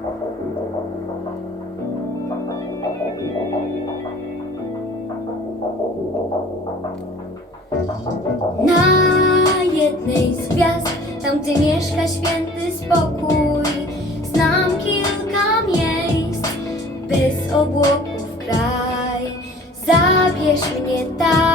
Na jednej z gwiazd, tam gdzie mieszka święty spokój, znam kilka miejsc, bez obłoków kraj. Zabierz mnie tam.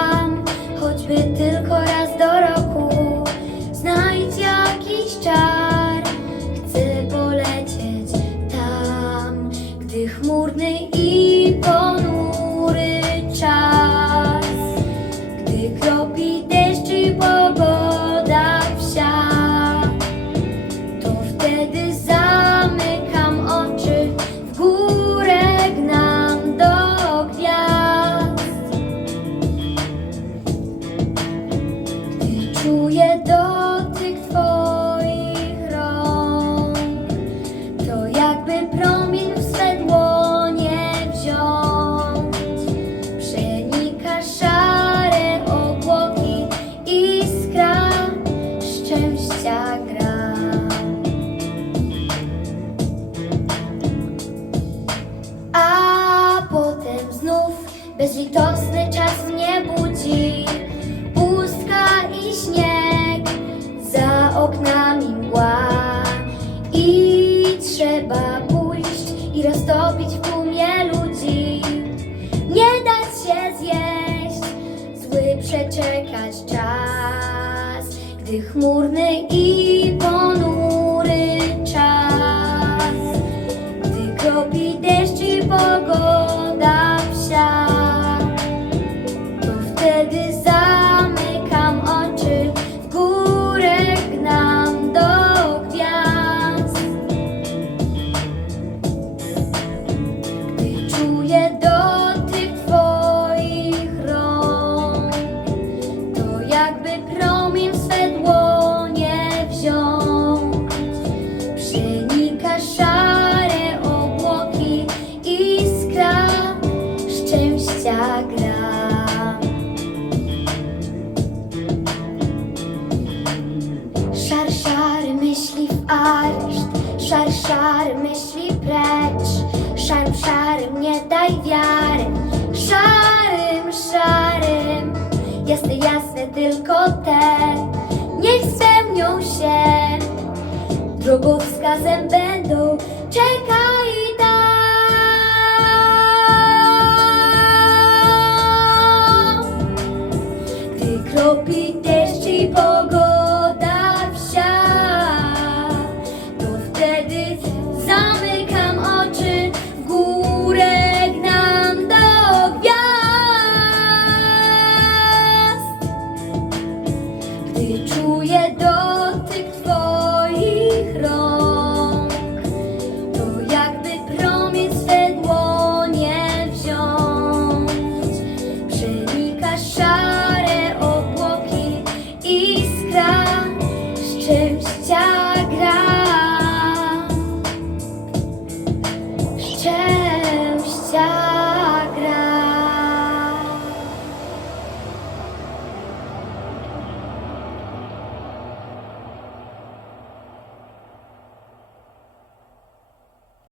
Bezlitosny czas mnie budzi. Pustka i śnieg, za oknami mgła. I trzeba pójść i roztopić w tłumie ludzi. Nie dać się zjeść, zły przeczekać czas, gdy chmurny i ponury Szar, szar myśli szar, szar precz. Szarym, szarym nie daj wiary, szarym, szarym. Jasne, jasne tylko te, 最初也多